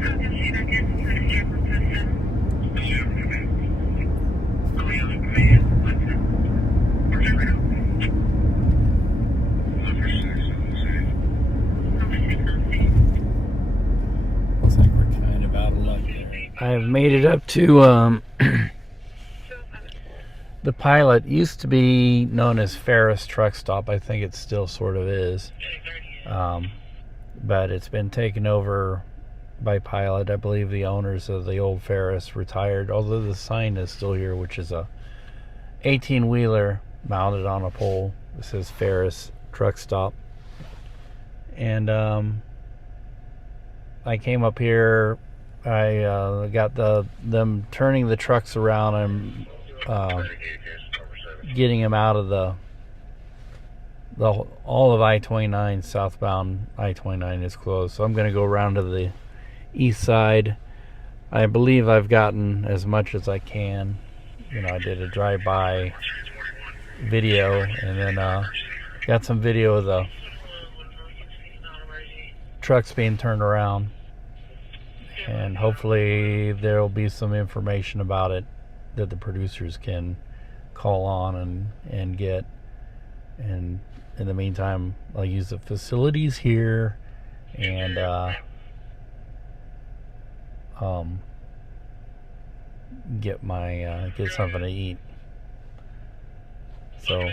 Looks like we're kind of out of luck there. I have made it up to the Pilot. Used to be known as Ferris Truck Stop. I think it still sort of is. But it's been taken over by Pilot. I believe the owners of the old Ferris retired, although the sign is still here, which is a 18-wheeler mounted on a pole. It says Ferris Truck Stop. And I came up here. I got them turning the trucks around and getting them out of the all of I-29, southbound I-29 is closed. So I'm going to go around to the east side. I believe I've gotten as much as I can. You know, I did a drive-by video, and then got some video of the trucks being turned around. And hopefully there will be some information about it that the producers can call on and get. And in the meantime, I'll use the facilities here and get something to eat. So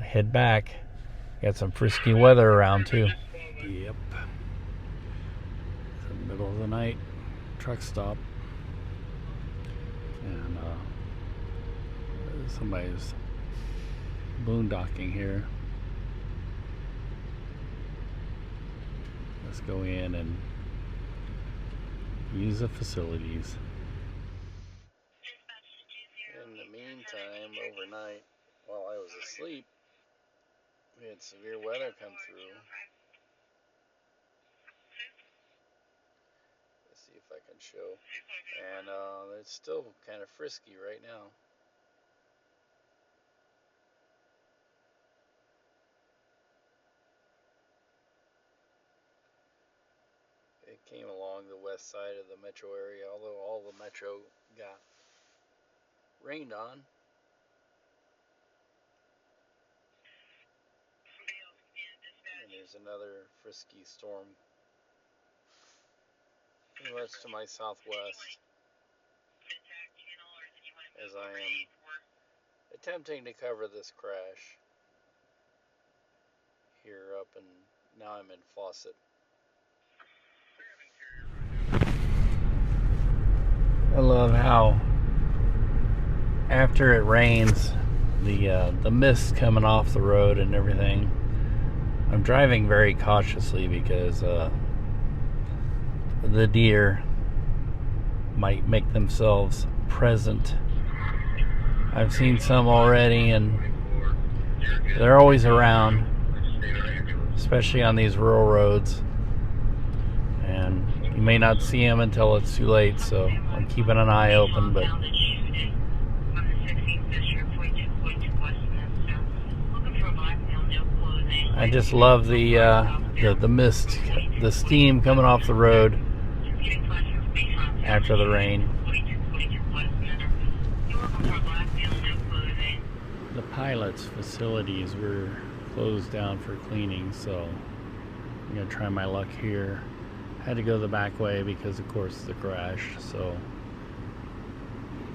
head back. Got some frisky weather around too. Yep. It's the middle of the night. Truck stop. And somebody's boondocking here. Let's go in and use the facilities. In the meantime, overnight, while I was asleep, we had severe weather come through. Let's see if I can show. And it's still kind of frisky right now. It came along the west side of the metro area, although all the metro got rained on. And there's another frisky storm pretty much to my southwest as I am attempting to cover this crash here up, and now I'm in Fawcett. I love how after it rains, the mist coming off the road and everything. I'm driving very cautiously because the deer might make themselves present. I've seen some already, and they're always around, especially on these rural roads. And you may not see them until it's too late, so I'm keeping an eye open. But I just love the mist, the steam coming off the road after the rain. The Pilot's facilities were closed down for cleaning, so I'm gonna try my luck here. Had to go the back way because, of course, the crash. So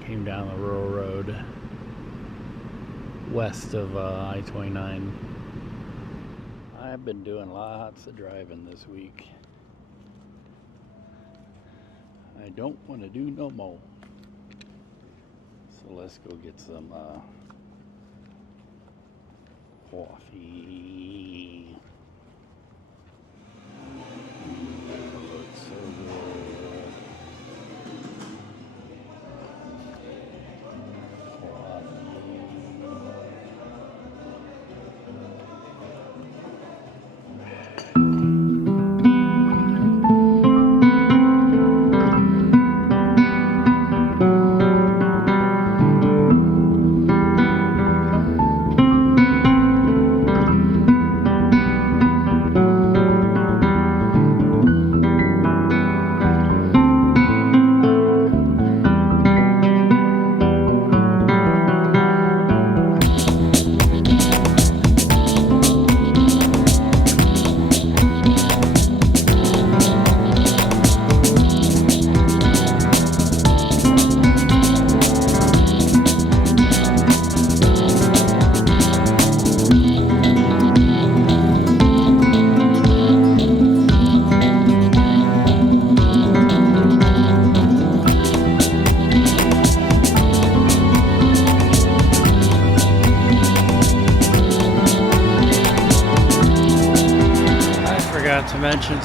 came down the rural road west of I-29. I've been doing lots of driving this week. I don't want to do no more. So let's go get some coffee. Looks so good.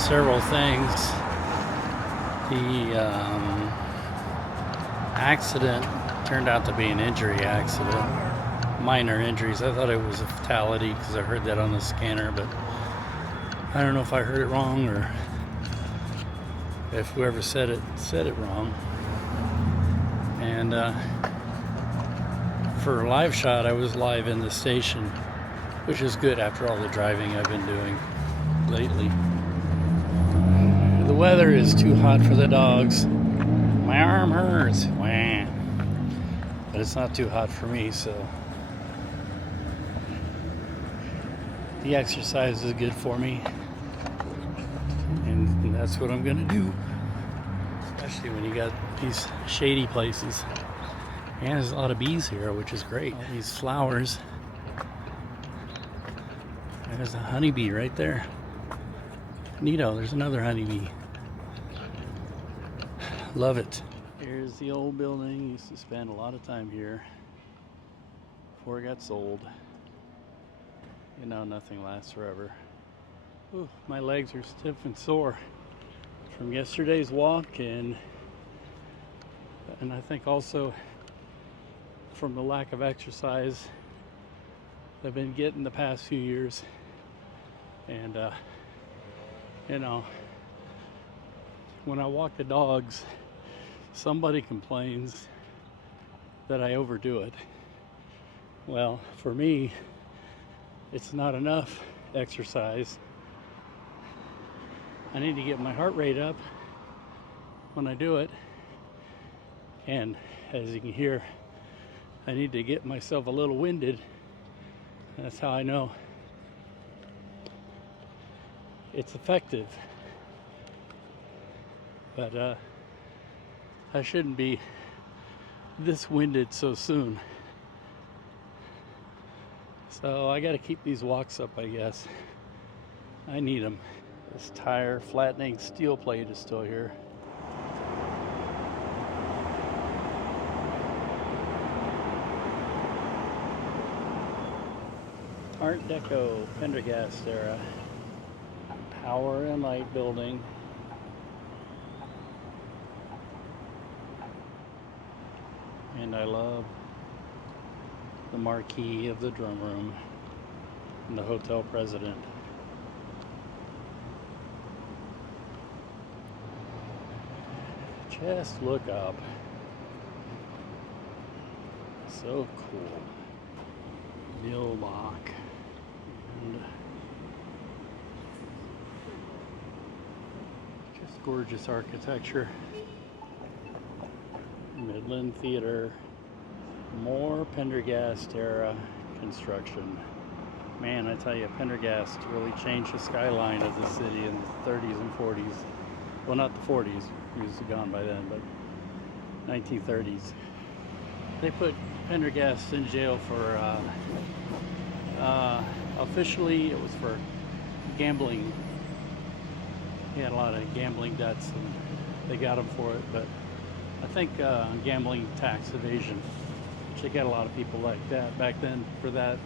several things. The accident turned out to be an injury accident. Minor injuries. I thought it was a fatality because I heard that on the scanner, but I don't know if I heard it wrong or if whoever said it wrong. And for a live shot, I was live in the station, which is good after all the driving I've been doing lately. The weather is too hot for the dogs. My arm hurts. Wah. But it's not too hot for me, so the exercise is good for me. And that's what I'm gonna do. Especially when you got these shady places. And there's a lot of bees here, which is great. All these flowers. There's a honeybee right there. Neato, there's another honeybee. Love it. Here's the old building. Used to spend a lot of time here before it got sold. You know, nothing lasts forever. Ooh, my legs are stiff and sore from yesterday's walk, and I think also from the lack of exercise I've been getting the past few years. And you know, when I walk the dogs, somebody complains that I overdo it. Well, for me, it's not enough exercise. I need to get my heart rate up when I do it. And as you can hear, I need to get myself a little winded. That's how I know it's effective. But I shouldn't be this winded so soon. So I got to keep these walks up, I guess. I need them. This tire flattening steel plate is still here. Art Deco Pendergast era power and light building. And I love the marquee of the drum room and the hotel president. Just look up. So cool. Mill lock. And just gorgeous architecture. Midland Theater. More Pendergast era construction. Man, I tell you, Pendergast really changed the skyline of the city in the 30s and 40s. Well, not the 40s, he was gone by then, but 1930s. They put Pendergast in jail for, officially it was for gambling. He had a lot of gambling debts and they got him for it, but I think gambling tax evasion. They got a lot of people like that back then for that.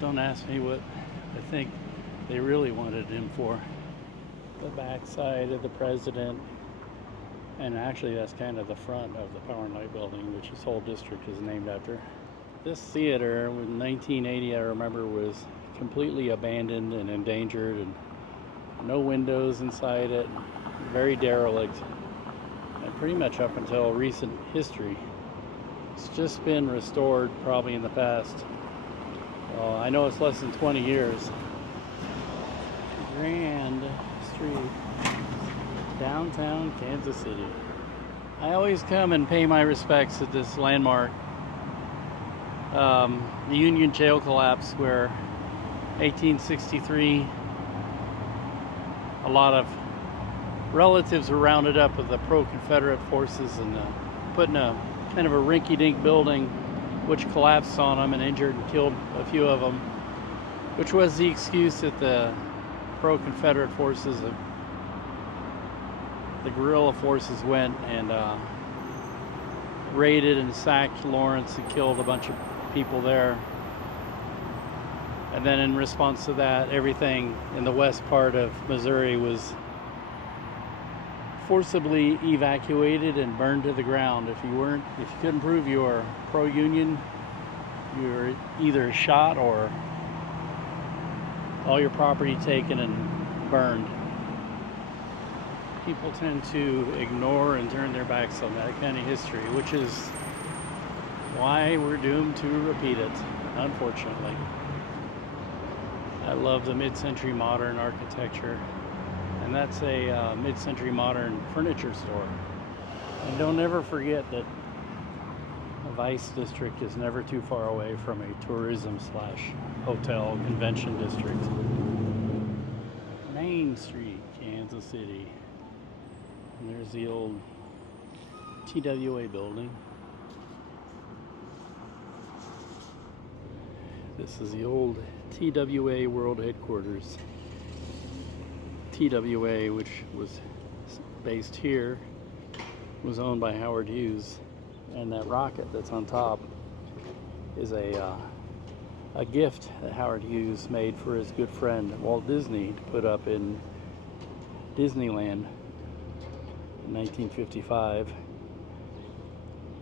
Don't ask me what I think they really wanted him for. The backside of the president, and actually that's kind of the front of the Power and Light building, which this whole district is named after. This theater in 1980, I remember, was completely abandoned and endangered, and no windows inside it, very derelict. And pretty much up until recent history, it's just been restored probably in the past. I know it's less than 20 years. Grand Street, downtown Kansas City. I always come and pay my respects at this landmark. The Union jail collapse, where 1863, a lot of relatives were rounded up of the pro-Confederate forces and put in a kind of a rinky-dink building, which collapsed on them and injured and killed a few of them, which was the excuse that the pro-Confederate forces, the guerrilla forces, went and raided and sacked Lawrence and killed a bunch of people there. And then in response to that, everything in the west part of Missouri was forcibly evacuated and burned to the ground. If you couldn't prove you were pro-union, you were either shot or all your property taken and burned. People tend to ignore and turn their backs on that kind of history, which is why we're doomed to repeat it, unfortunately. I love the mid-century modern architecture, and that's a mid-century modern furniture store. And don't ever forget that the Vice District is never too far away from a tourism/hotel convention district. Main Street, Kansas City. And there's the old TWA building. This is the old TWA World Headquarters. TWA, which was based here, was owned by Howard Hughes, and that rocket that's on top is a gift that Howard Hughes made for his good friend Walt Disney to put up in Disneyland in 1955.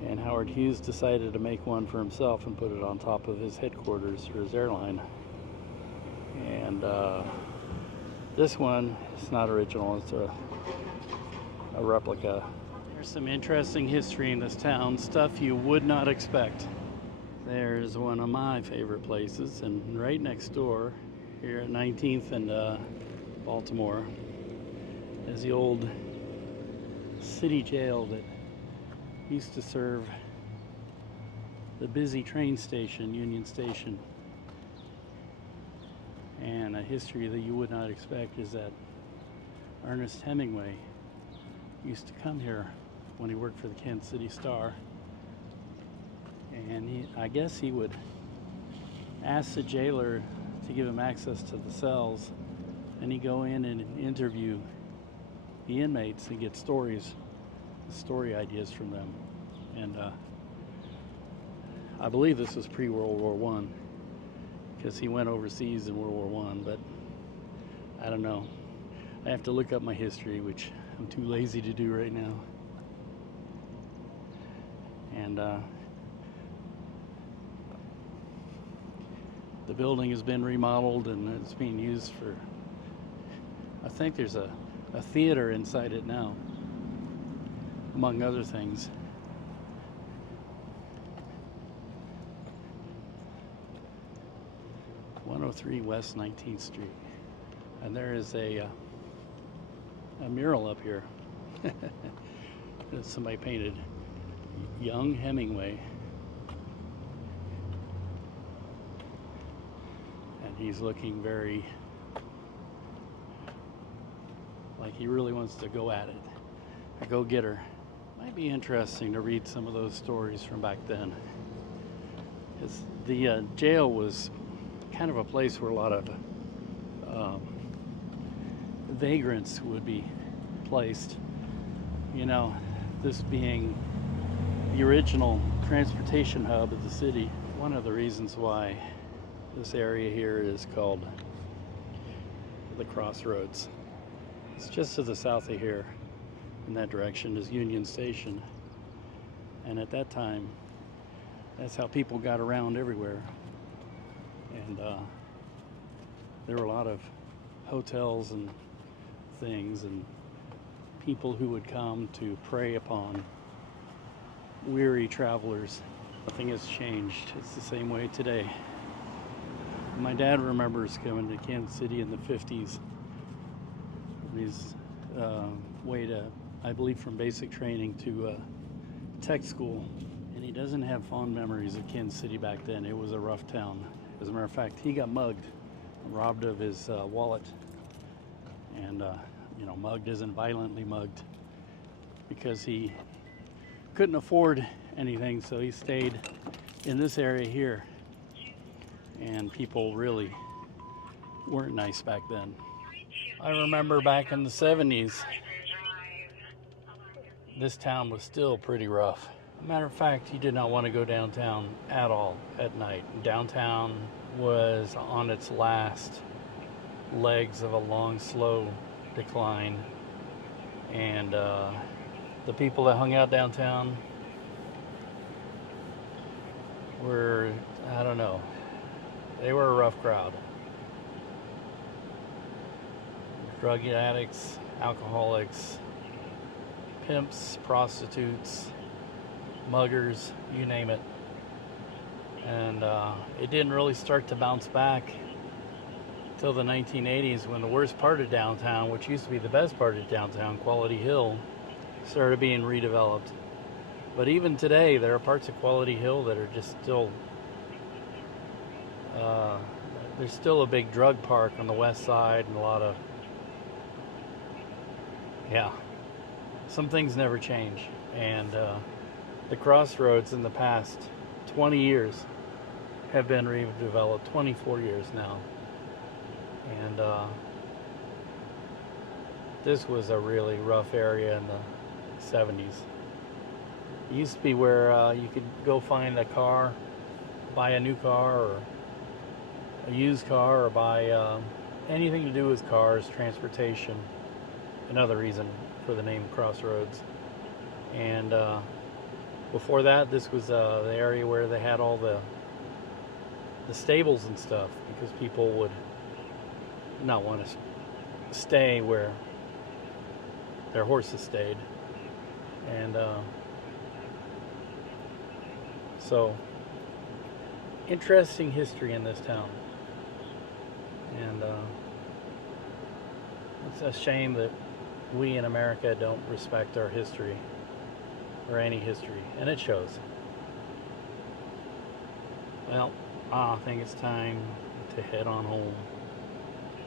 And Howard Hughes decided to make one for himself and put it on top of his headquarters for his airline. And this one is not original, it's a replica. There's some interesting history in this town, stuff you would not expect. There's one of my favorite places, and right next door, here at 19th and Baltimore, is the old city jail that used to serve the busy train station, Union Station. And a history that you would not expect is that Ernest Hemingway used to come here when he worked for the Kansas City Star. And I guess he would ask the jailer to give him access to the cells, and he'd go in and interview the inmates and get story ideas from them. And I believe this was pre-World War I, because he went overseas in World War I, but I don't know. I have to look up my history, which I'm too lazy to do right now. And the building has been remodeled and it's being used for, I think there's a theater inside it now, among other things. .103 West 19th Street, and there is a mural up here that somebody painted, Young Hemingway, and he's looking very like he really wants to go at it, a go-getter. Might be interesting to read some of those stories from back then, because the jail was kind of a place where a lot of vagrants would be placed. You know, this being the original transportation hub of the city. One of the reasons why this area here is called the Crossroads. It's just to the south of here, in that direction, is Union Station. And at that time, that's how people got around everywhere. And there were a lot of hotels and things, and people who would come to prey upon weary travelers. Nothing has changed. It's the same way today. My dad remembers coming to Kansas City in the 50s. He's way to, I believe, from basic training to tech school. And he doesn't have fond memories of Kansas City back then. It was a rough town. As a matter of fact, he got mugged, robbed of his wallet. And, mugged isn't violently mugged, because he couldn't afford anything, so he stayed in this area here. And people really weren't nice back then. I remember back in the 70s, this town was still pretty rough. Matter of fact, you did not want to go downtown at all at night. Downtown was on its last legs of a long, slow decline. And the people that hung out downtown were, I don't know, they were a rough crowd. Drug addicts, alcoholics, pimps, prostitutes, muggers, you name it. And it didn't really start to bounce back till the 1980s, when the worst part of downtown, which used to be the best part of downtown, Quality Hill, started being redeveloped. But even today, there are parts of Quality Hill that are just still, there's still a big drug park on the west side, and a lot of, yeah, some things never change. And the crossroads in the past 20 years have been redeveloped, 24 years now. And this was a really rough area in the 70s. It used to be where you could go find a car, buy a new car or a used car, or buy anything to do with cars, transportation. Another reason for the name Crossroads. And before that, this was the area where they had all the stables and stuff, because people would not want to stay where their horses stayed. And so, interesting history in this town. And it's a shame that we in America don't respect our history, or any history, and it shows. Well, I think it's time to head on home.